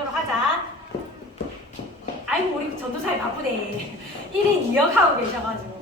하도록 하자. 아이고 우리 전도사님 바쁘네. 1인 2역 하고 계셔가지고.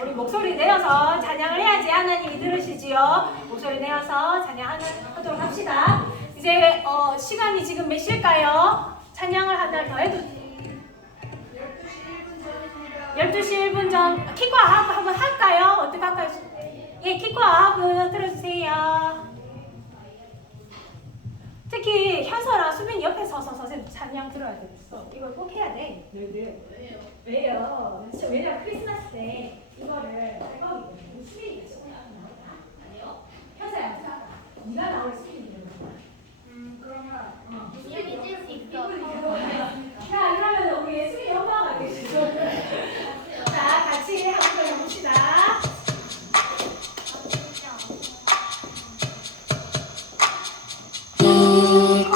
우리 목소리 내어서 찬양을 해야지 하나님이 들으시지요. 목소리 내어서 찬양하도록 합시다. 이제 시간이 지금 몇 시일까요? 찬양을 하나 더 해도 12시 1분 전 킥과 아합 한번 할까요? 어떻게 할까요? 예, 킥과 아합 들어주세요. 특히 현서랑 수빈이 옆에 서서 선생님 찬양 들어야 되겠어. 이걸 꼭 해야 돼. 왜요? 왜냐면 크리스마스 때 이거를 할 거기 때문에 수빈이가 시간이 안 나올까? 아니요. 현서야, 네가 나올 수빈이 그러면 여기 찔 수 있어. 자, 그러면 우리 수빈이 엄마가 계시죠? 자, 같이 한번 해봅시다. 오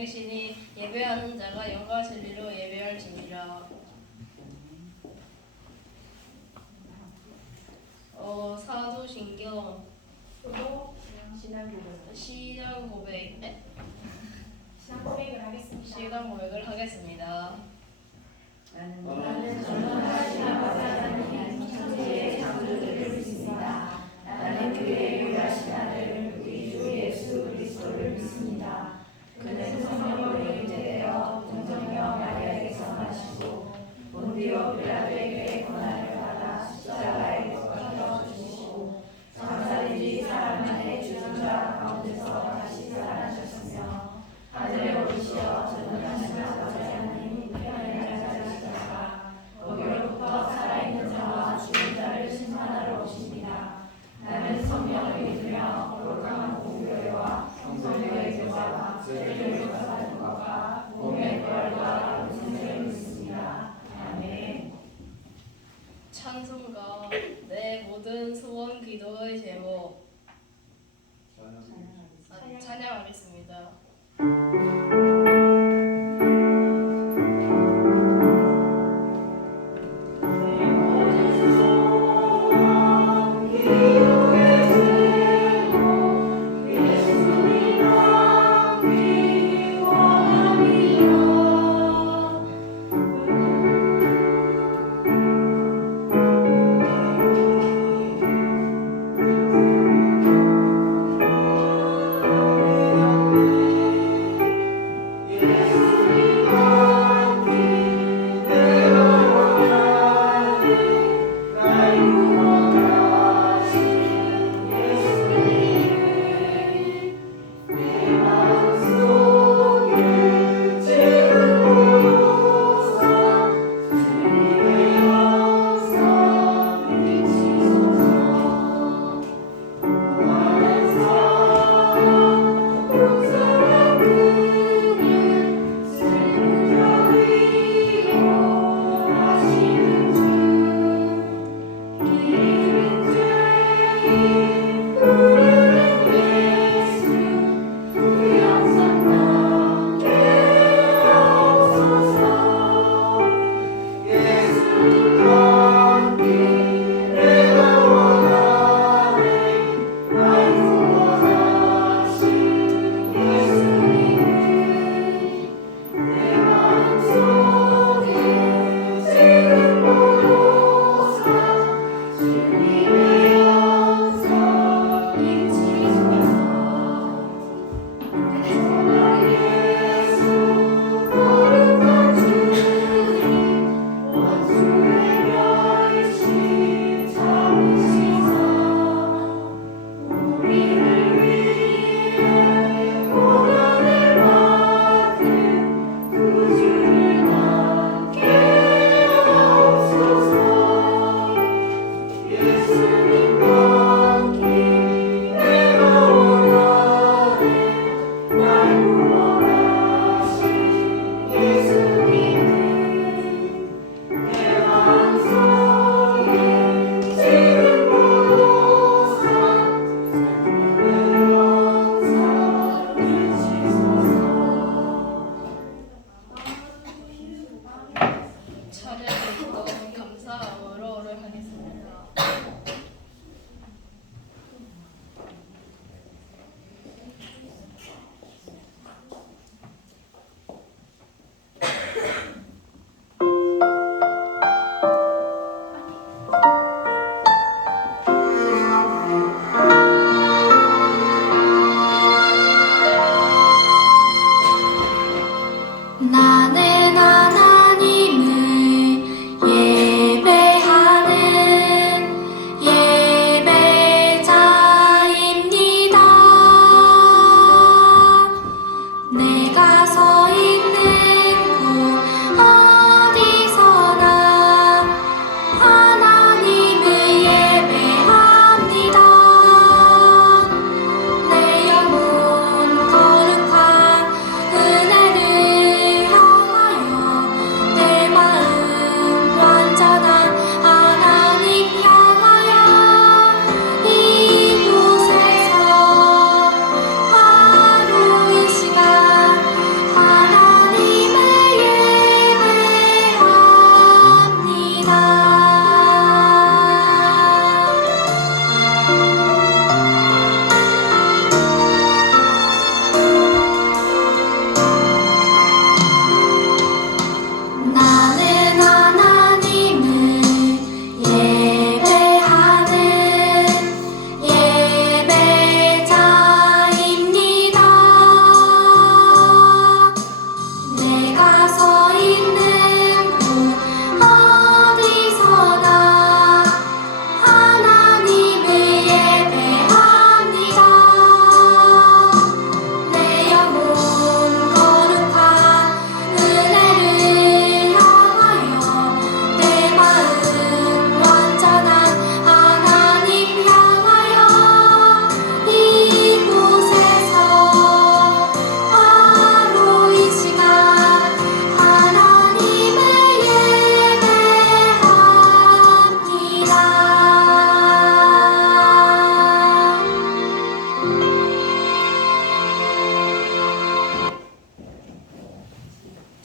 계시니 예배하는 자가 영과 진리로 예배할지니라. 사도신경 또 신앙 고백. 신앙 고백을 하겠습니다. 신앙 고백을 하겠습니다. 나는 전능하신 아버지 하나님 천지의 창조주를 믿습니다. 나는 그의 유일하신 아들 우리 주 예수 그리스도를 믿습니다. 그는 성령으로 잉태되어 동정녀 마리아에게서 나시고 본디오 빌라도에게 고난을 받아 십자가에 못 박혀 죽으시고 장사된 지 사흘 만에 죽은 자 가운데서 다시 살아나셨으며 하늘에 오르시어 전능하신 아버지 하나님 우편에 앉으시다가 거기로부터 살아있는 자와 죽은 자를 심판하러 오십니다. 나는 성령을 믿으며 거룩한 공교회와 성도의 교제와 죄를 용서하는 것과 몸의 부활과 영생을 믿습니다. 아멘. 찬송가 내 모든 소원 기도의 제목 찬양하겠습니다.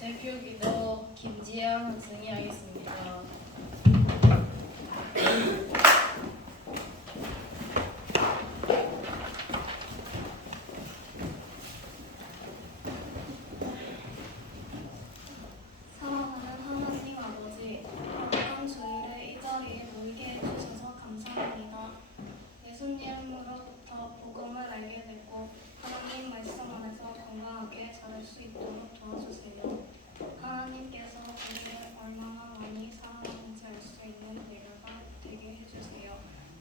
대표 기도 김지영 학생이 하겠습니다. 사랑하는 하나님 아버지, 이번 주일에 이 자리에 모이게 해주셔서 감사합니다. 예수님으로부터 복음을 알게 됐고 하나님 말씀 안에서 건강하게 자랄 수 있도록 도와주세요. 하나님께서 우리를 얼마나 많이 사랑하는지 알 수 있는 예배가 되게 해주세요.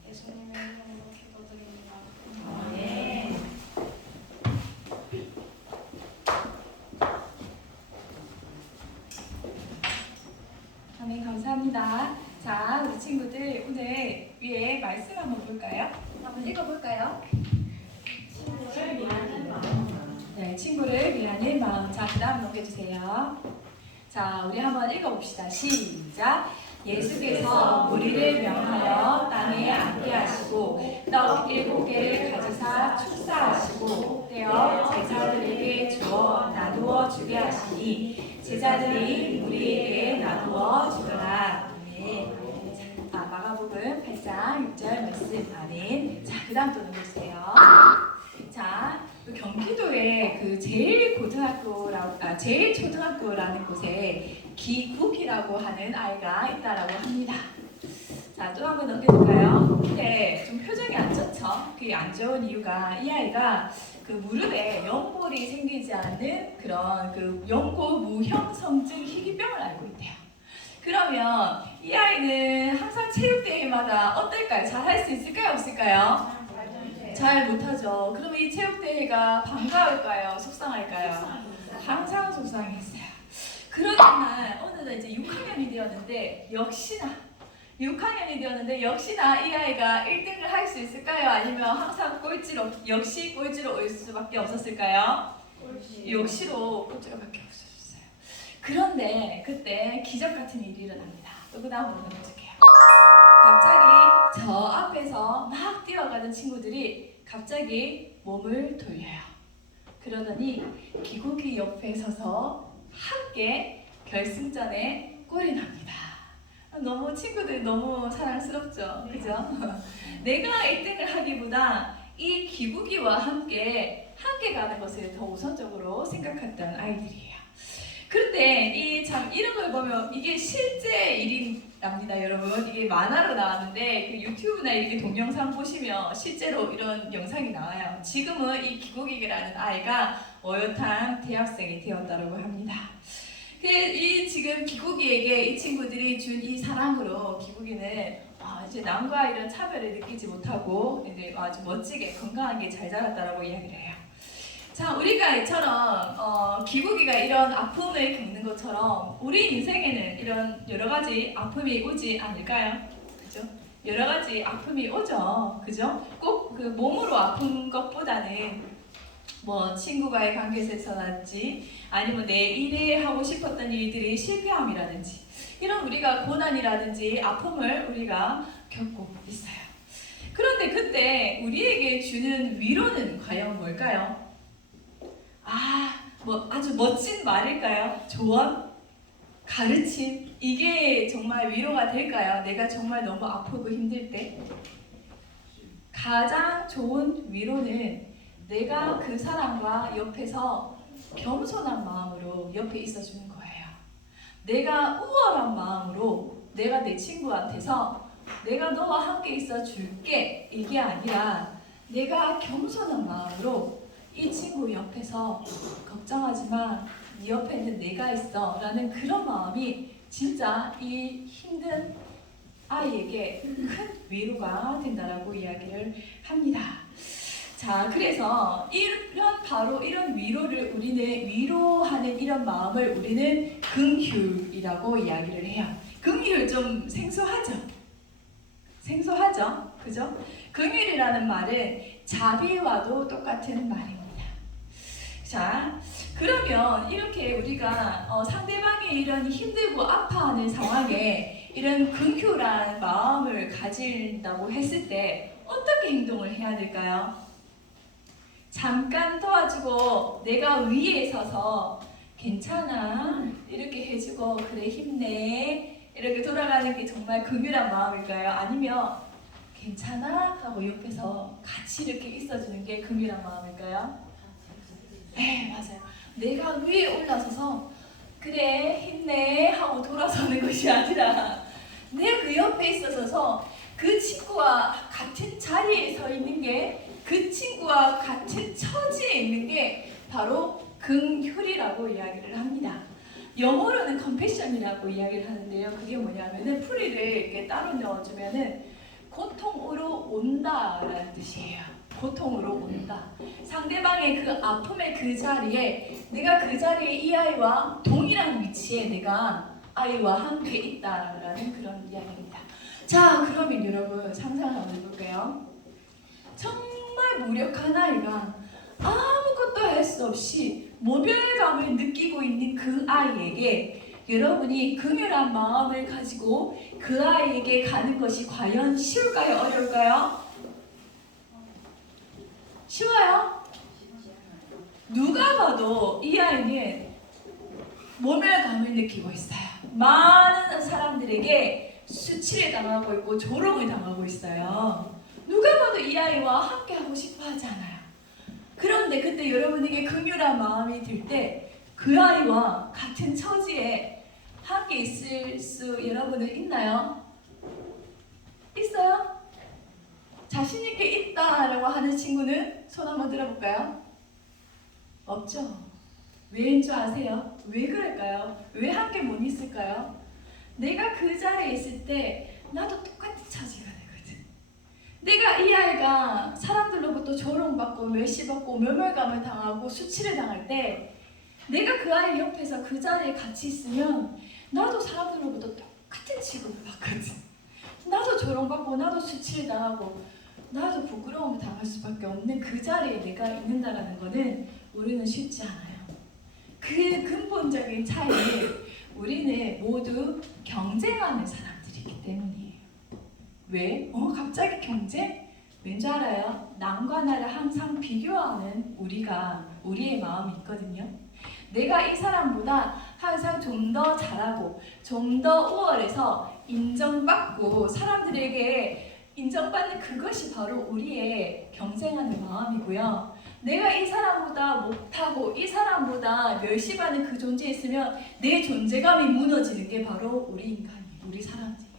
예수님의 이름으로 기도드립니다. 네. 아멘, 감사합니다. 자, 우리 친구들 오늘 위에 말씀 한번 볼까요? 한번 읽어볼까요? 친구를 위하는 마음. 네, 친구를 위하는 마음. 자, 그 다음 넘겨주세요. 자, 우리 한번 읽어봅시다. 시작. 예수께서 우리를 명하여 땅에 앉게 하시고 떡 7개를 가지사 축사하시고 떼어 제자들에게 주어 나누어 주게 하시니 제자들이 우리에게 나누어 주더라. 아멘. 자, 마가복음 8장 6절 말씀. 아멘. 자, 그 다음 또 넘겨주세요. 자, 경기도에 그 제일 초등학교라는 곳에 기국이라고 하는 아이가 있다라고 합니다. 자, 또 한번 넘겨볼까요? 근데 좀 표정이 안 좋죠? 그게 안 좋은 이유가 이 아이가 그 무릎에 연골이 생기지 않는 그런 그 연골 무형성증 희귀병을 앓고 있대요. 그러면 이 아이는 항상 체육대회마다 어떨까요? 잘 할 수 있을까요? 없을까요? 잘 못하죠. 그러면 이 체육대회가 반가울까요? 속상할까요? 항상 속상했어요. 그러던 날 어느 날 이제 6학년이 되었는데 역시나 이 아이가 1등을 할 수 있을까요? 아니면 항상 꼴찌로 올 수밖에 없었을까요? 역시로 꼴찌로밖에 없었어요. 그런데 그때 기적 같은 일이 일어납니다. 또 그 다음으로 넘어질게요. 갑자기 저 앞에서 막 뛰어가던 친구들이 갑자기 몸을 돌려요. 그러더니 기국이 옆에 서서 함께 결승전에 골이 납니다. 너무 친구들 너무 사랑스럽죠, 그죠? 내가 1등을 하기보다 이 기국이와 함께 가는 것을 더 우선적으로 생각했던 아이들이에요. 그런데 이런 걸 보면 이게 실제 일이랍니다, 여러분. 이게 만화로 나왔는데 그 유튜브나 이렇게 동영상 보시면 실제로 이런 영상이 나와요. 지금은 이 기국이라는 아이가 어엿한 대학생이 되었다고 합니다. 지금 기국이에게 이 친구들이 준 이 사랑으로 기국이는 이제 남과 이런 차별을 느끼지 못하고 이제 아주 멋지게 건강하게 잘 자랐다라고 이야기를 해요. 자, 우리가 이처럼 기국이가 이런 아픔을 겪는 것처럼 우리 인생에는 이런 여러 가지 아픔이 오지 않을까요? 그죠? 여러 가지 아픔이 오죠. 그죠? 꼭 그 몸으로 아픈 것보다는 뭐 친구와의 관계에서라든지 아니면 내 일에 하고 싶었던 일들이 실패함이라든지 이런 우리가 고난이라든지 아픔을 우리가 겪고 있어요. 그런데 그때 우리에게 주는 위로는 과연 뭘까요? 뭐 아주 멋진 말일까요? 조언? 가르침? 이게 정말 위로가 될까요? 내가 정말 너무 아프고 힘들 때? 가장 좋은 위로는 내가 그 사람과 옆에서 겸손한 마음으로 옆에 있어주는 거예요. 내가 우월한 마음으로 내가 내 친구한테서 내가 너와 함께 있어줄게 이게 아니라 내가 겸손한 마음으로 이 친구 옆에서 걱정하지 마, 네 옆에는 내가 있어 라는 그런 마음이 진짜 이 힘든 아이에게 큰 위로가 된다라고 이야기를 합니다. 자, 그래서 바로 이런 위로를 우리는 위로하는 이런 마음을 우리는 긍휼이라고 이야기를 해요. 긍휼 좀 생소하죠? 그죠? 긍휼이라는 말은 자비와도 똑같은 말입니다. 자, 그러면 이렇게 우리가 상대방이 이런 힘들고 아파하는 상황에 이런 긍휼한 마음을 가진다고 했을 때 어떻게 행동을 해야 될까요? 잠깐 도와주고 내가 위에 서서 괜찮아, 이렇게 해주고 그래 힘내 이렇게 돌아가는 게 정말 긍휼한 마음일까요? 아니면 괜찮아? 하고 옆에서 같이 이렇게 있어주는 게 긍휼한 마음일까요? 네, 맞아요. 내가 위에 올라서서 그래 힘내 하고 돌아서는 것이 아니라 내 그 옆에 있어서 그 친구와 같은 자리에 서 있는 게, 그 친구와 같은 처지에 있는 게 바로 긍휼이라고 이야기를 합니다. 영어로는 compassion이라고 이야기를 하는데요. 그게 뭐냐면은 풀이를 이렇게 따로 넣어주면은 고통으로 온다라는 뜻이에요. 고통으로 온다. 상대방의 그 아픔의 그 자리에, 내가 그 자리에 이 아이와 동일한 위치에 내가 아이와 함께 있다라는 그런 이야기입니다. 자, 그러면 여러분 상상을 한번 해볼게요. 정말 무력한 아이가 아무것도 할 수 없이 모멸감을 느끼고 있는 그 아이에게 여러분이 긍휼한 마음을 가지고 그 아이에게 가는 것이 과연 쉬울까요? 어려울까요? 쉬워요? 누가 봐도 이 아이는 모멸감을 느끼고 있어요. 많은 사람들에게 수치를 당하고 있고 조롱을 당하고 있어요. 누가 봐도 이 아이와 함께 하고 싶어 하지 않아요. 그런데 그때 여러분에게 긍휼한 마음이 들 때 그 아이와 같은 처지에 함께 있을 수 여러분은 있나요? 있어요? 자신 있게 있다라고 하는 친구는 손 한번 들어볼까요? 없죠. 왜인 줄 아세요? 왜 그럴까요? 왜 함께 못 있을까요? 내가 그 자리에 있을 때 나도 똑같은 처지가 되거든. 내가 이 아이가 사람들로부터 조롱받고 멸시받고 모멸감을 당하고 수치를 당할 때 내가 그 아이 옆에서 그 자리에 같이 있으면 나도 사람들로부터 똑같은 취급을 받거든. 나도 조롱받고 나도 수치를 당하고 나도 부끄러움을 당할 수밖에 없는 그 자리에 내가 있는다는 것은 우리는 쉽지 않아요. 그 근본적인 차이는 우리는 모두 경쟁하는 사람들이기 때문이에요. 왜? 갑자기 경쟁? 왠지 알아요? 남과 나를 항상 비교하는 우리의 마음이 있거든요. 내가 이 사람보다 항상 좀 더 잘하고 좀 더 우월해서 인정받고 사람들에게 인정받는 그것이 바로 우리의 경쟁하는 마음이고요. 내가 이 사람보다 못하고 이 사람보다 멸시받는 그 존재에 있으면 내 존재감이 무너지는 게 바로 우리 인간이에요. 우리 사람들이에요.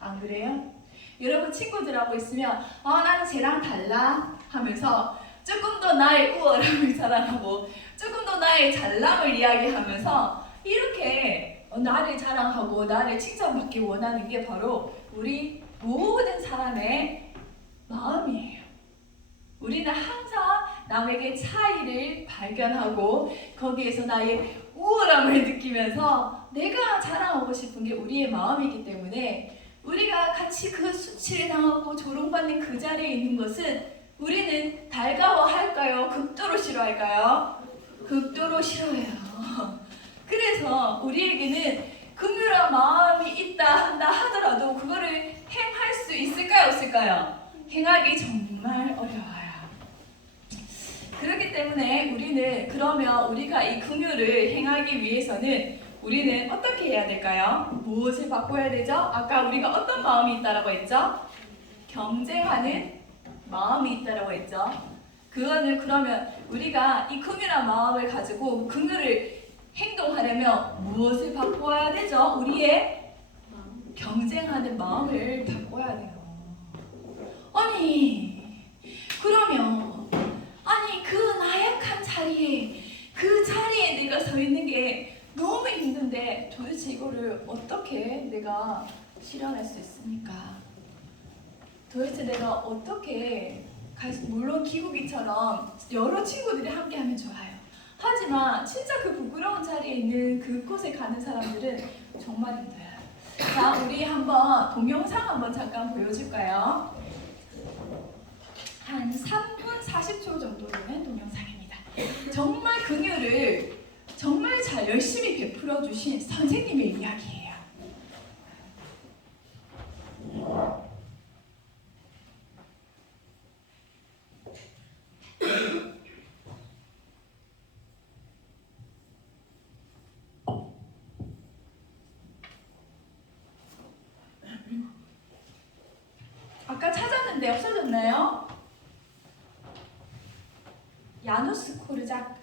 안 그래요? 여러분 친구들하고 있으면 나는 쟤랑 달라 하면서 조금 더 나의 우월함을 자랑하고 조금 더 나의 잘남을 이야기하면서 이렇게 나를 자랑하고 나를 칭찬받기 원하는 게 바로 우리 모든 사람의 마음이에요. 우리는 항상 남에게 차이를 발견하고 거기에서 나의 우월함을 느끼면서 내가 자랑하고 싶은 게 우리의 마음이기 때문에 우리가 같이 그 수치를 당하고 조롱받는 그 자리에 있는 것은 우리는 달가워할까요? 극도로 싫어할까요? 극도로 싫어해요. 그래서 우리에게는 긍휼한 마음이 있다 한다 하더라도 그거를 행할 수 있을까요? 없을까요? 행하기 정말 어려워요. 그렇기 때문에 그러면 우리가 이 긍휼을 행하기 위해서는 우리는 어떻게 해야 될까요? 무엇을 바꿔야 되죠? 아까 우리가 어떤 마음이 있다라고 했죠? 경쟁하는 마음이 있다라고 했죠? 그거는 그러면 우리가 이 긍휼한 마음을 가지고 긍휼을 행동하려면 무엇을 바꿔야 되죠? 우리의 경쟁하는 마음을 바꿔야 돼요. 그러면 그 나약한 자리에 그 자리에 내가 서 있는 게 너무 힘든데 도대체 이거를 어떻게 내가 실현할 수 있습니까? 도대체 내가 어떻게 물론 기국이처럼 여러 친구들이 함께 하면 좋아요. 하지만 진짜 그 부끄러운 자리에 있는 그곳에 가는 사람들은 정말 힘들어요. 자, 우리 한번 동영상 한번 잠깐 보여줄까요? 한 3분 40초 정도 되는 동영상입니다. 정말 긍휼을 정말 잘 열심히 베풀어 주신 선생님의 이야기예요. 있었는데 없어졌나요? 야누스 코르작.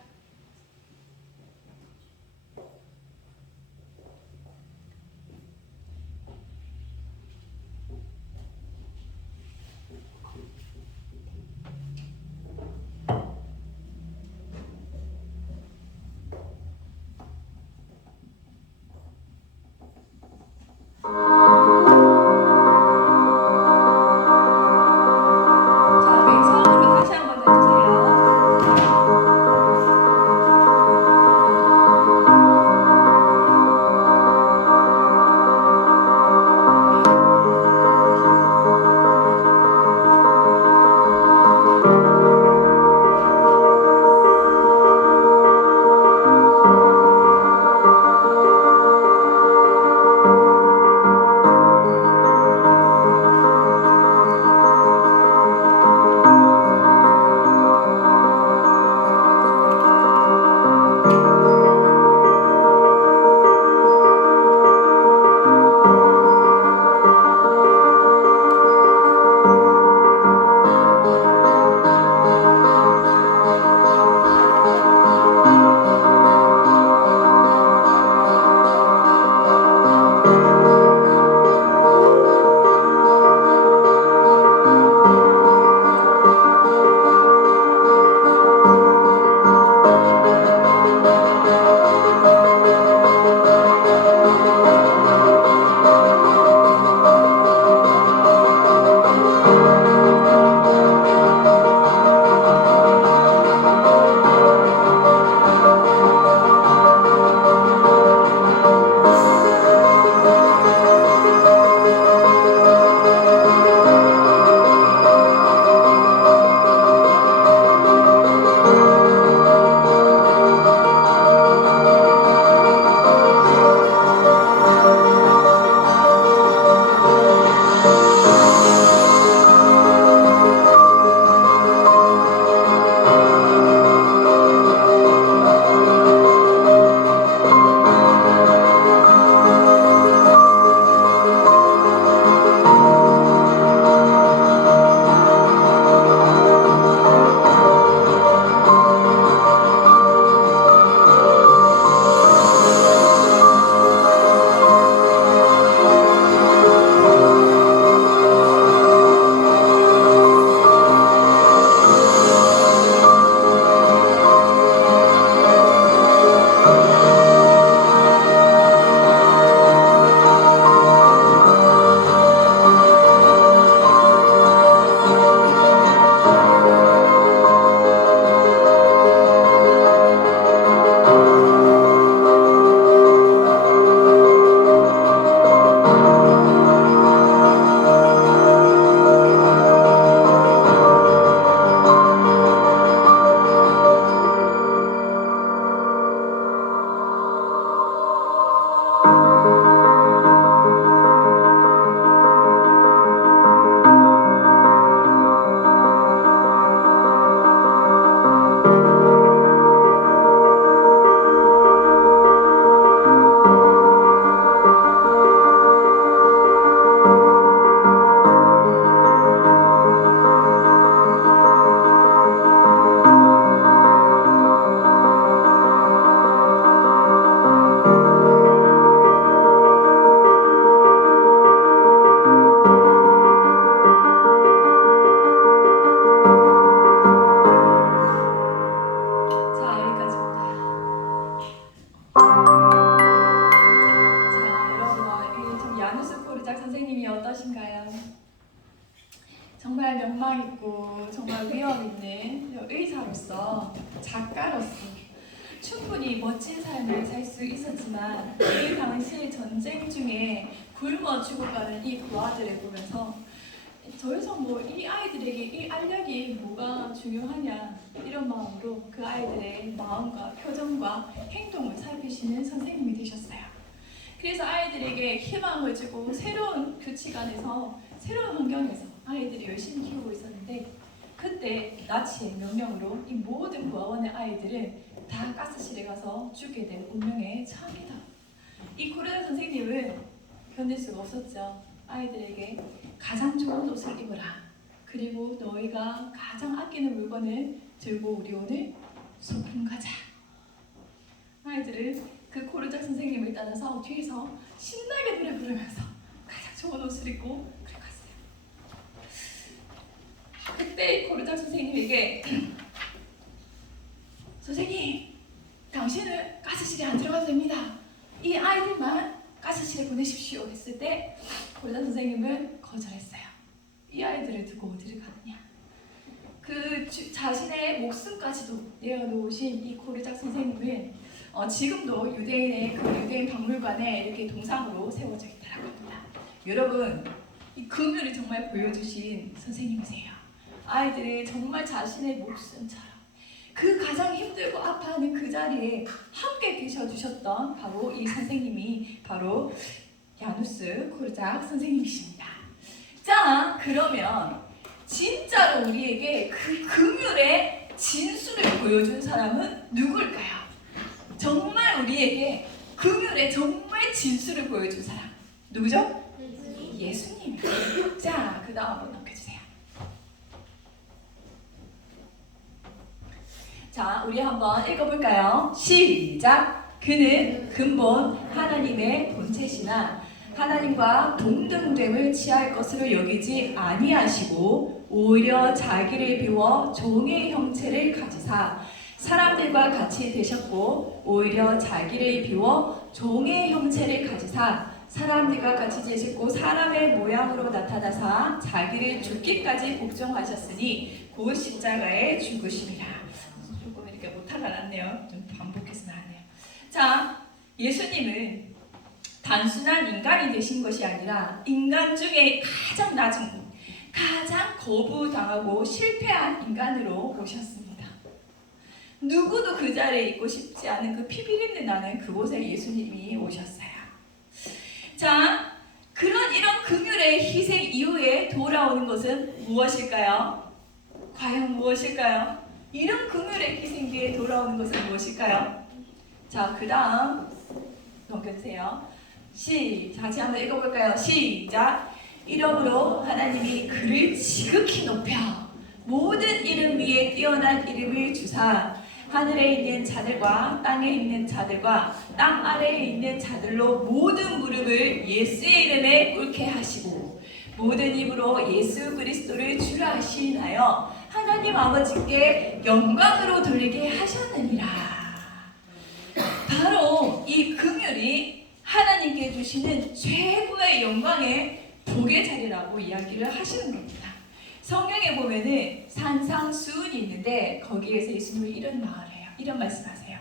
자, 맨 처음으로 다시 한번 해주세요. 정말 명망 있고 정말 위험 있는 의사로서 작가로서 충분히 멋진 삶을 살 수 있었지만 그 당시 전쟁 중에 굶어 죽어가는 이 부하들을 보면서 더 이상 뭐 이 아이들에게 이 알약이 뭐가 중요하냐 이런 마음으로 그 아이들의 마음과 표정과 행동을 살피시는 선생님이 되셨어요. 그래서 아이들에게 희망을 주고 새로운 규칙 안에서 새로운 환경에서 아이들이 열심히 키우고 있었는데 그때 나치의 명령으로 이 모든 부하원의 아이들을 다 가스실에 가서 죽게 된 운명에 처합니다. 이 코르네 선생님은 견딜 수가 없었죠. 아이들에게 가장 좋은 옷을 입으라. 그리고 너희가 가장 아끼는 물건을 들고 우리 오늘 소풍 가자. 아이들을 그 고르작 선생님을 따라서 뒤에서 신나게 노래 부르면서 가장 좋은 옷을 입고 그래 갔어요. 그때 고르작 선생님에게 선생님, 당신은 가스실에 안 들어가도 됩니다. 이 아이들만 가스실에 보내십시오 했을 때 고르작 선생님은 거절했어요. 이 아이들을 두고 어디를 가느냐. 자신의 목숨까지도 내어놓으신 이 고르작 선생님은 지금도 유대인의 그 유대인 박물관에 이렇게 동상으로 세워져 있다고 합니다. 여러분, 이 금요를 정말 보여주신 선생님이세요. 아이들이 정말 자신의 목숨처럼 그 가장 힘들고 아파하는 그 자리에 함께 계셔주셨던 바로 이 선생님이 바로 야누스 고르작 선생님이십니다. 자, 그러면 진짜로 우리에게 그 금율의 진수를 보여준 사람은 누굴까요? 정말 우리에게 금율의 정말 진수를 보여준 사람 누구죠? 예수님이에요. 자, 그 다음 한번 넘겨주세요. 자, 우리 한번 읽어볼까요? 시작! 그는 근본 하나님의 본체시나 하나님과 동등됨을 취할 것으로 여기지 아니하시고 오히려 자기를 비워 종의 형체를 가지사 사람들과 같이 되셨고 오히려 자기를 비워 종의 형체를 가지사 사람들과 같이 되셨고 사람의 모양으로 나타나사 자기를 죽기까지 복종하셨으니 곧 십자가에 죽으심이라. 조금 이렇게 못하가 났네요. 좀 반복해서 나왔네요. 자, 예수님은 단순한 인간이 되신 것이 아니라 인간 중에 가장 낮은, 가장 거부당하고 실패한 인간으로 오셨습니다. 누구도 그 자리에 있고 싶지 않은 그 피비린내 나는 그곳에 예수님이 오셨어요. 자, 이런 금율의 희생 이후에 돌아오는 것은 무엇일까요? 과연 무엇일까요? 이런 금율의 희생 뒤에 돌아오는 것은 무엇일까요? 자, 그 다음 넘겨주세요. 다시 한번 읽어볼까요? 시작! 이러므로 하나님이 그를 지극히 높여 모든 이름 위에 뛰어난 이름을 주사 하늘에 있는 자들과 땅에 있는 자들과 땅 아래에 있는 자들로 모든 무릎을 예수의 이름에 꿇게 하시고 모든 입으로 예수 그리스도를 주라 시인하여 하나님 아버지께 영광으로 돌리게 하셨느니라. 바로 이 금율이 하나님께 주시는 최고의 영광의 복의 자리라고 이야기를 하시는 겁니다. 성경에 보면은 산상수훈이 있는데 거기에서 예수님이 이런 말씀하세요.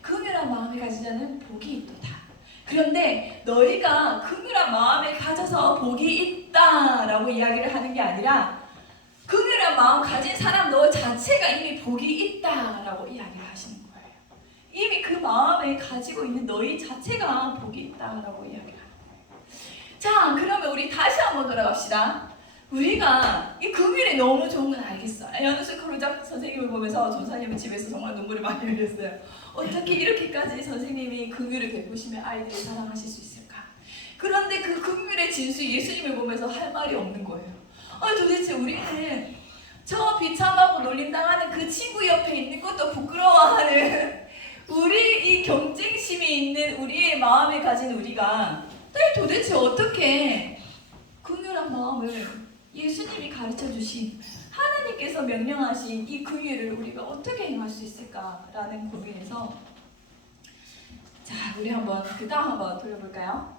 금율한 마음을 가지자는 복이 있도다. 그런데 너희가 금율한 마음을 가져서 복이 있다라고 이야기를 하는 게 아니라 금율한 마음 가진 사람 너 자체가 이미 복이 있다라고 이야기를 하시는 거예요. 이미 그 마음을 가지고 있는 너희 자체가 복이 있다라고 이야기를 하는 거예요. 자, 그러면 우리 다시 한번 돌아갑시다. 우리가 이 금율이 너무 좋은 건 알겠어. 야누스 고르작 선생님을 보면서 전사님은 집에서 정말 눈물을 많이 흘렸어요. 어떻게 이렇게까지 선생님이 금율을 베푸시면 아이들을 사랑하실 수 있을까? 그런데 그 금율의 진수 예수님을 보면서 할 말이 없는 거예요. 도대체 우리는 저 비참하고 놀림당하는 그 친구 옆에 있는 것도 부끄러워하는 우리 이 경쟁심이 있는 우리의 마음을 가진 우리가 도대체 어떻게 금율한 마음을 예수님이 가르쳐주신 하나님께서 명령하신 이 금율을 우리가 어떻게 행할 수 있을까라는 고민에서 자, 우리 한번 그 다음 한번 돌려볼까요?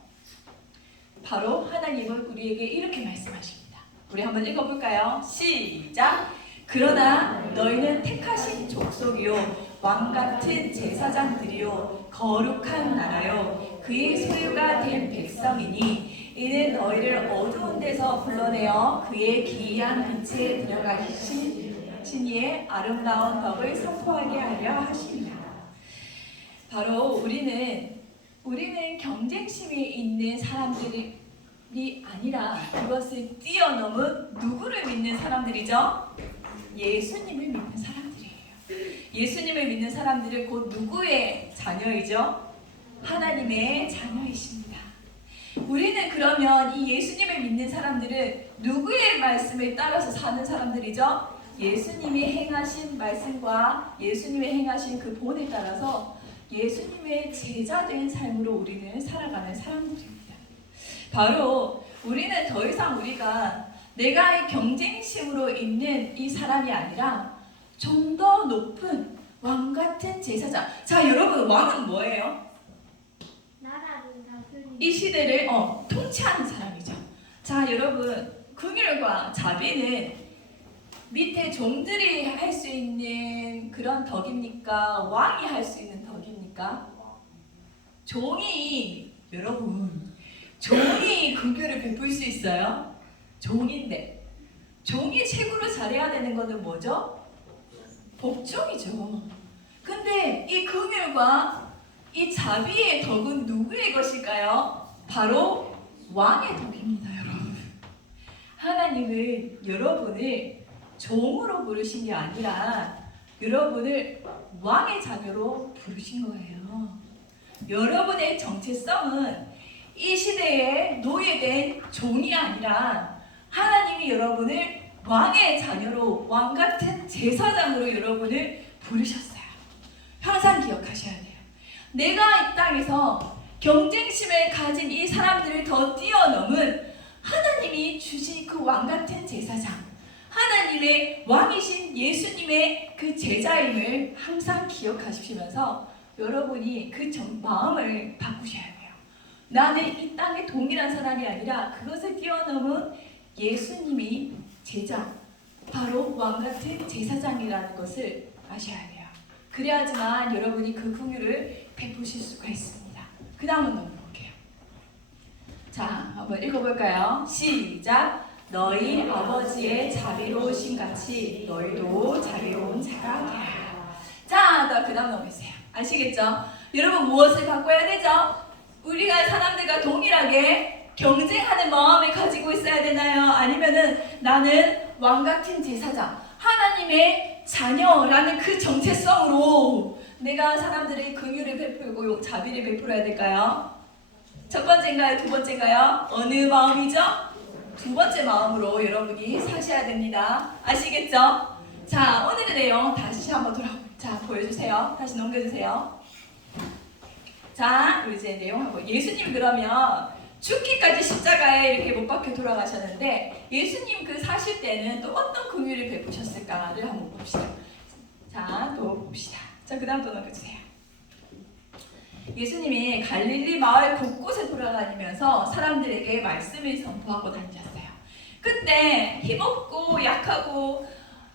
바로 하나님은 우리에게 이렇게 말씀하십니다. 우리 한번 읽어볼까요? 시작! 그러나 너희는 택하신 족속이요 왕같은 제사장들이요 거룩한 나라요 그의 소유가 된 백성이니 이는 너희를 어두운 데서 불러내어 그의 기이한 빛에 들어가신 이의 아름다운 덕을 선포하게 하려 하십니다. 바로 우리는 경쟁심이 있는 사람들이 아니라 그것을 뛰어넘은 누구를 믿는 사람들이죠? 예수님을 믿는 사람들이에요. 예수님을 믿는 사람들은 곧 누구의 자녀이죠? 하나님의 자녀이십니다. 우리는 그러면 이 예수님을 믿는 사람들은 누구의 말씀에 따라서 사는 사람들이죠? 예수님이 행하신 말씀과 예수님이 행하신 그 본에 따라서 예수님의 제자된 삶으로 우리는 살아가는 사람들입니다. 바로 우리는 더 이상 우리가 내가 경쟁심으로 있는 이 사람이 아니라 좀 더 높은 왕 같은 제사장. 자, 여러분, 왕은 뭐예요? 나라를 다스리는 이 시대를 통치하는 사람이죠. 자, 여러분, 긍휼과 자비는 밑에 종들이 할 수 있는 그런 덕입니까? 왕이 할 수 있는 덕입니까? 종이 긍휼을 베풀 수 있어요? 종인데 종이 최고로 잘해야 되는 것은 뭐죠? 복종이죠. 근데 이 긍휼과 이 자비의 덕은 누구의 것일까요? 바로 왕의 덕입니다, 여러분. 하나님은 여러분을 종으로 부르신 게 아니라 여러분을 왕의 자녀로 부르신 거예요. 여러분의 정체성은 이 시대에 노예된 종이 아니라 하나님이 여러분을 왕의 자녀로, 왕 같은 제사장으로 여러분을 부르셨어요. 항상 기억하셔야 돼요. 내가 이 땅에서 경쟁심을 가진 이 사람들을 더 뛰어넘은 하나님이 주신 그 왕 같은 제사장, 하나님의 왕이신 예수님의 그 제자임을 항상 기억하시면서 여러분이 그 마음을 바꾸셔야 돼요. 나는 이 땅의 동일한 사람이 아니라 그것을 뛰어넘은 예수님이 제자, 바로 왕같은 제사장이라는 것을 아셔야 돼요. 그래야지만 여러분이 그 긍휼을 베푸실 수가 있습니다. 그 다음은 넘어볼게요. 자, 한번 읽어볼까요? 시작! 너희 아버지의 자비로우신 같이 너희도 자비로운 자가 되라. 자, 그 다음 넘어주세요. 아시겠죠? 여러분 무엇을 바꿔야 되죠? 우리가 사람들과 동일하게 경쟁하는 마음을 가지고 있어야 되나요? 아니면은 나는 왕같은 제사장, 하나님의 자녀라는 그 정체성으로 내가 사람들의 긍휼을 베풀고 자비를 베풀어야 될까요? 첫 번째인가요? 두 번째인가요? 어느 마음이죠? 두 번째 마음으로 여러분이 사셔야 됩니다. 아시겠죠? 자, 오늘의 내용 다시 한번 보여주세요. 다시 넘겨주세요. 자, 우리 이제 내용하고 예수님 그러면 죽기까지 십자가에 이렇게 못 박혀 돌아가셨는데 예수님 그 사실 때는 또 어떤 긍휼을 베푸셨을까를 한번 봅시다. 자, 또 봅시다. 자, 그 다음 또 넘겨주세요. 예수님이 갈릴리 마을 곳곳에 돌아다니면서 사람들에게 말씀을 선포하고 다니셨어요. 그때 힘없고 약하고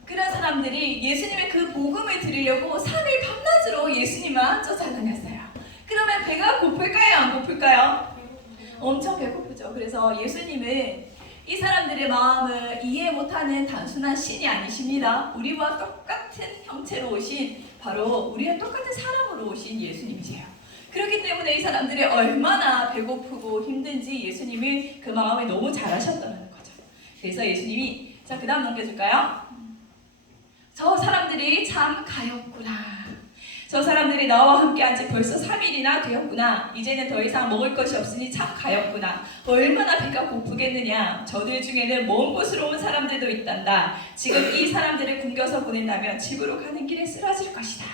그런 사람들이 예수님의 그 복음을 들으려고 산을 밤낮으로 예수님만 쫓아다녔어요. 그러면 배가 고플까요? 안 고플까요? 엄청 배고프죠. 그래서 예수님은 이 사람들의 마음을 이해 못하는 단순한 신이 아니십니다. 우리와 똑같은 형체로 오신, 바로 우리와 똑같은 사람으로 오신 예수님이세요. 그렇기 때문에 이 사람들이 얼마나 배고프고 힘든지 예수님이 그 마음을 너무 잘 아셨다는 거죠. 그래서 예수님이, 자, 그 다음 넘겨줄까요? 저 사람들이 참 가엾구나. 저 사람들이 나와 함께 한 지 벌써 3일이나 되었구나. 이제는 더 이상 먹을 것이 없으니 참 가엾구나. 얼마나 배가 고프겠느냐. 저들 중에는 먼 곳으로 온 사람들도 있단다. 지금 이 사람들을 굶겨서 보낸다면 집으로 가는 길에 쓰러질 것이다.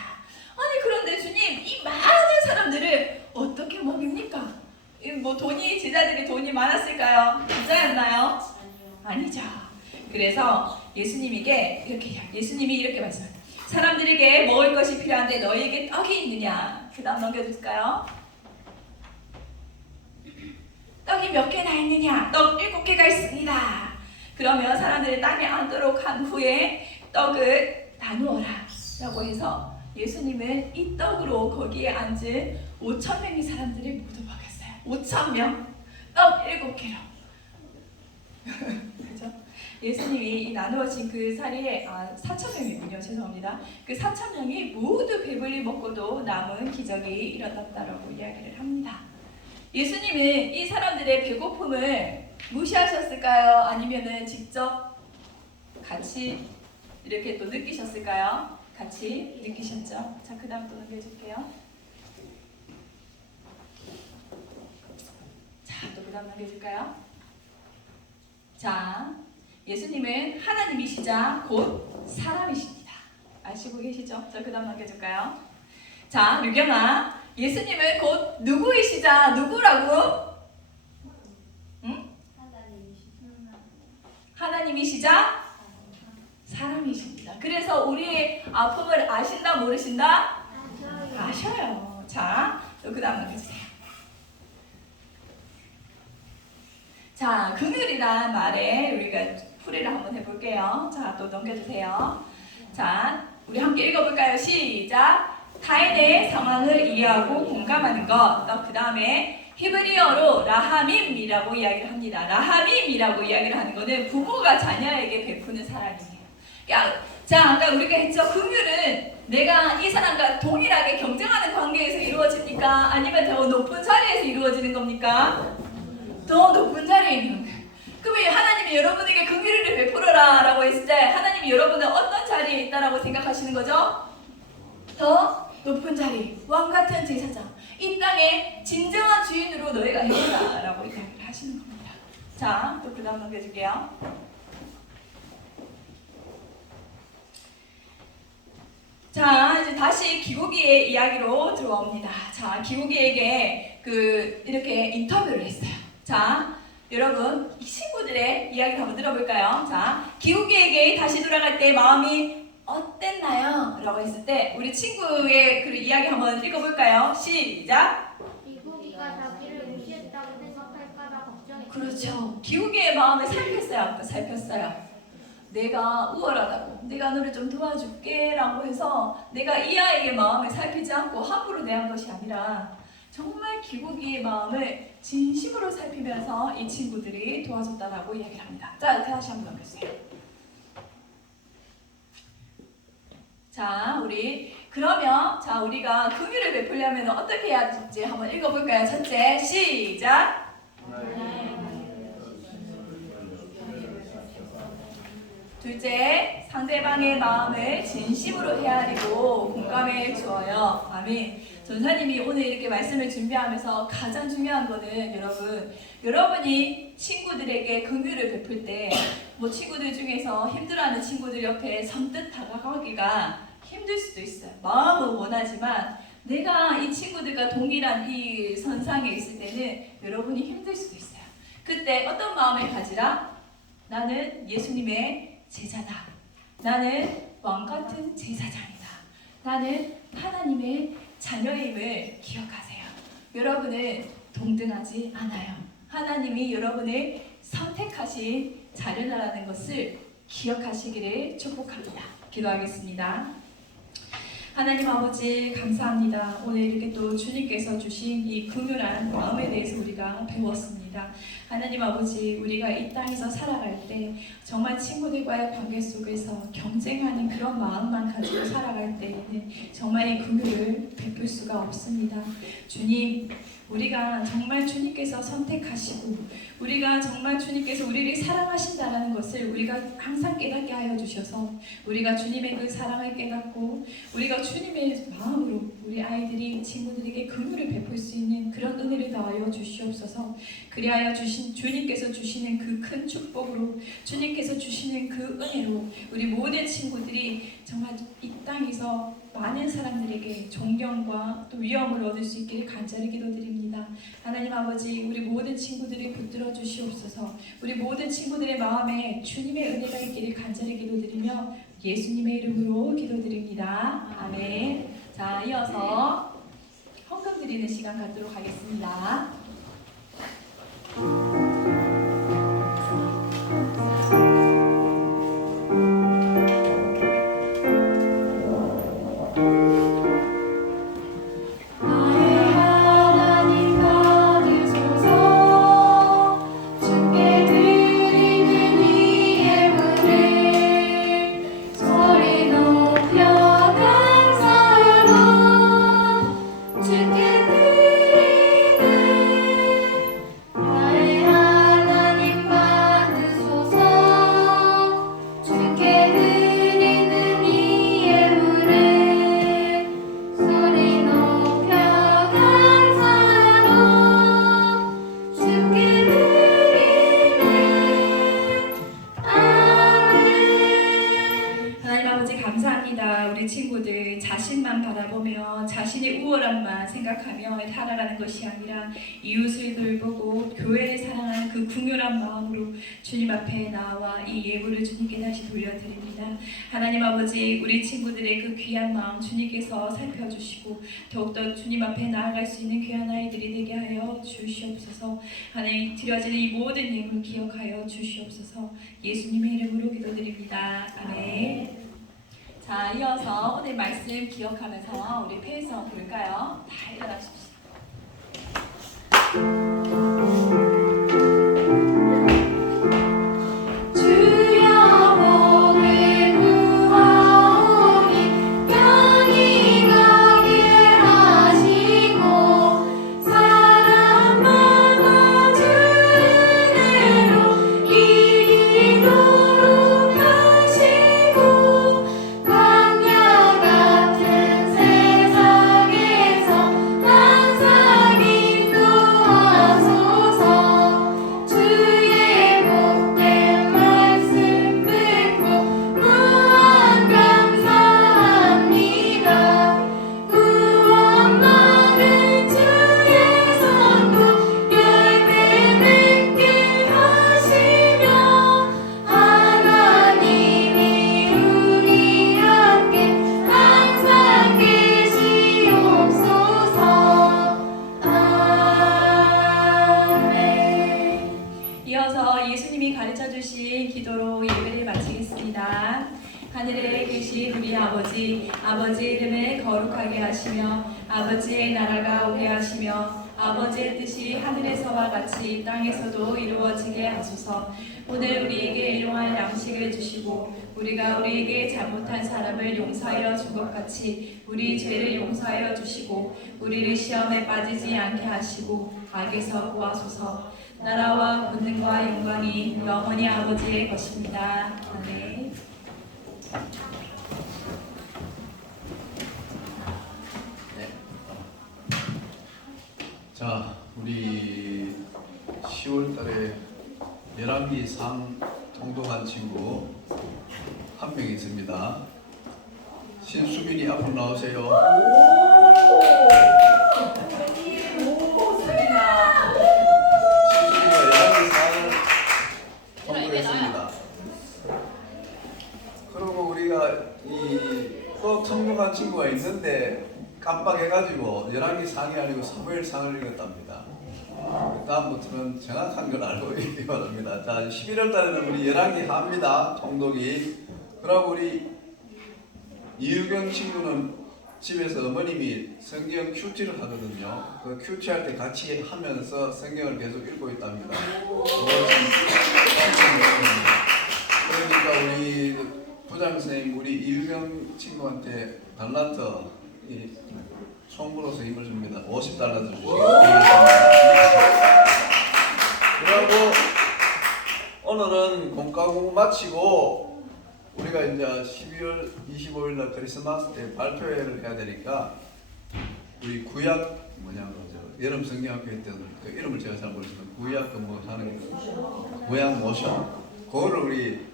아니 그런데 주님, 이 많은 사람들을 어떻게 먹입니까? 제자들이 돈이 많았을까요? 부자였나요? 아니죠. 그래서 예수님이 이렇게 말씀합니다. 사람들에게 먹을 것이 필요한데 너희에게 떡이 있느냐? 그 다음 넘겨줄까요? 떡이 몇 개나 있느냐? 떡 7개가 있습니다. 그러면 사람들이 땅에 앉도록 한 후에 떡을 나누어라 라고 해서 예수님은 이 떡으로 거기에 앉은 5,000명의 사람들이 모두 먹였어요. 5,000명, 떡 7개로. 그죠? 예수님이 나누어진 그 자리에 4,000명이군요. 죄송합니다. 그 4,000명이 모두 배불리 먹고도 남은 기적이 일어났다라고 이야기를 합니다. 예수님은 이 사람들의 배고픔을 무시하셨을까요? 아니면은 직접 같이 이렇게 또 느끼셨을까요? 같이 느끼셨죠? 자, 그 다음 또 넘겨줄게요. 자, 또 다음 넘겨줄까요? 자, 예수님은 하나님이시자 곧 사람이십니다. 아시고 계시죠? 자, 그 다음 넘겨줄까요? 자, 류경아, 예수님은 곧 누구이시자 누구라고? 응? 하나님이시자 사람이십니다. 그래서 우리의 아픔을 아신다 모르신다? 아셔요. 자, 그 다음 넘겨주세요. 자, 긍휼이란 말에 우리가 풀이를 한번 해볼게요. 자, 또 넘겨주세요. 자, 우리 함께 읽어볼까요? 시작! 타인의 상황을 이해하고 공감하는 것. 또 그 다음에 히브리어로 라하밈이라고 이야기를 합니다. 라하밈이라고 이야기를 하는 것은 부모가 자녀에게 베푸는 사랑이에요. 자, 아까 우리가 했죠. 긍휼은 내가 이 사람과 동일하게 경쟁하는 관계에서 이루어집니까? 아니면 더 높은 자리에서 이루어지는 겁니까? 더 높은 자리에 있는 거예요. 그러면 하나님이 여러분에게 긍휼을 베풀어라 라고 했을 때 하나님이 여러분은 어떤 자리에 있다라고 생각하시는 거죠? 더 높은 자리, 왕같은 제사장, 이 땅의 진정한 주인으로 너희가 해라 라고 이야기를 하시는 겁니다. 자, 또 그 다음 넘겨줄게요. 자, 이제 다시 기국이의 이야기로 들어옵니다. 자, 기국이에게 이렇게 인터뷰를 했어요. 자, 여러분, 이 친구들의 이야기를 한번 들어볼까요? 자, 기국이에게 다시 돌아갈 때 마음이 어땠나요? 라고 했을 때 우리 친구의 그 이야기 한번 읽어볼까요? 시작! 기국이가 자기를 무시했다고 생각할까봐 걱정했어요. 그렇죠. 기국이의 마음을 살폈어요. 살폈어요. 내가 우월하다고, 내가 너를 좀 도와줄게 라고 해서 내가 이 아이의 마음을 살피지 않고 함부로 대한 것이 아니라 정말 기국이의 마음을 진심으로 살피면서 이 친구들이 도와줬다라고 이야기를 합니다. 자, 다시 한번 넘겨주세요. 자, 그러면 우리가 긍휼을 베풀려면 어떻게 해야 될지 한번 읽어볼까요? 첫째, 시작! 둘째, 상대방의 마음을 진심으로 헤아리고 공감해 주어요. 아멘. 전사님이 오늘 이렇게 말씀을 준비하면서 가장 중요한 거는 여러분이 친구들에게 긍휼을 베풀 때 친구들 중에서 힘들어하는 친구들 옆에 선뜻 다가가기가 힘들 수도 있어요. 마음은 원하지만 내가 이 친구들과 동일한 이 선상에 있을 때는 여러분이 힘들 수도 있어요. 그때 어떤 마음을 가지라? 나는 예수님의 제자다. 나는 왕같은 제사장이다. 나는 하나님의 자녀임을 기억하세요. 여러분은 동등하지 않아요. 하나님이 여러분을 선택하신 자녀라는 것을 기억하시기를 축복합니다. 기도하겠습니다. 하나님 아버지 감사합니다. 오늘 이렇게 또 주님께서 주신 이 긍휼한 마음에 대해서 우리가 배웠습니다. 하나님 아버지, 우리가 이 땅에서 살아갈 때 정말 친구들과의 관계 속에서 경쟁하는 그런 마음만 가지고 살아갈 때에는 정말 이 긍휼을 베풀 수가 없습니다. 주님, 우리가 정말 주님께서 선택하시고 우리가 정말 주님께서 우리를 사랑하신다는 것을 우리가 항상 깨닫게 하여 주셔서 우리가 주님의 그 사랑을 깨닫고 우리가 주님의 마음으로 우리 아이들이 친구들에게 긍휼을 베풀 수 있는 그런 은혜를 더하여 주시옵소서. 그리하여 주님께서 주시는 그 큰 축복으로 주님께서 주시는 그 은혜로 우리 모든 친구들이 정말 이 땅에서 많은 사람들에게 존경과 또 위엄을 얻을 수 있기를 간절히 기도드립니다. 하나님 아버지, 우리 모든 친구들을 붙들어 주시옵소서. 우리 모든 친구들의 마음에 주님의 은혜가 있기를 간절히 기도드리며 예수님의 이름으로 기도드립니다. 아멘. 자, 이어서 헌금 드리는 시간 갖도록 하겠습니다. 주께 드리는 생각하며 살아가는 것이 아니라 이웃을 돌보고 교회를 사랑하는 그 궁휼한 마음으로 주님 앞에 나와 이 예물을 주님께 다시 돌려드립니다. 하나님 아버지, 우리 친구들의 그 귀한 마음 주님께서 살펴주시고 더욱더 주님 앞에 나아갈 수 있는 귀한 아이들이 되게 하여 주시옵소서. 하나님, 드려지는 이 모든 예물 기억하여 주시옵소서. 예수님의 이름으로 기도드립니다. 아멘. 자, 이어서 오늘 말씀 기억하면서 우리 페이스업 볼까요? 다 일어나십시오. 가르쳐주신 기도로 예배를 마치겠습니다. 하늘에 계신 우리 아버지, 아버지의 이름을 거룩하게 하시며 아버지의 나라가 오게 하시며 아버지의 뜻이 하늘에서와 같이 땅에서도 이루어지게 하소서. 오늘 우리에게 일용할 양식을 주시고 우리가 우리에게 잘못한 사람을 용서하여 준 것 같이 우리 죄를 용서하여 주시고 우리를 시험에 빠지지 않게 하시고 악에서 구하소서. 나라와 권능과 영광이 영원히 아버지의 것입니다. 아멘. 자, 우리 10월달에 열왕기 3 통독한 친구 한 명 있습니다. 신수빈이 앞으로 나오세요. 신수빈이가 열왕기 4를 통독했습니다. 그리고 우리가 또 통독한 친구가 있는데 깜빡해가지고 열왕기 상이 아니고 사무엘상을 읽었답니다. 다음부터는 정확한 걸 알고 있기 바랍니다. 자, 11월 달에는 우리 열왕기 합니다. 통독이. 그리고 우리 이유경 친구는 집에서 어머님이 성경 큐티를 하거든요. 그 큐티 할 때 같이 하면서 성경을 계속 읽고 있답니다. 그러니까 우리 부장 선생님, 우리 이유경 친구한테 달란트 총무로서 힘을 줍니다. $50 주시겠습니다. 그리고 오늘은 공과공 마치고 우리가 이제 12월 25일 날 크리스마스 때 발표회를 해야 되니까 우리 구약 여름 성경학교 했던 그 이름을 제가 잘 모르지만 구약 뭐 하는 구약 모션 그거를 우리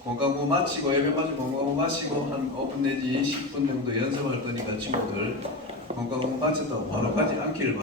공과공 마치고 예배 마치고 공과공 마치고 한 5분 내지 10분 정도 연습할 거니까 친구들 공과공 마쳤다고 바로 가지 않기를 바랍니다.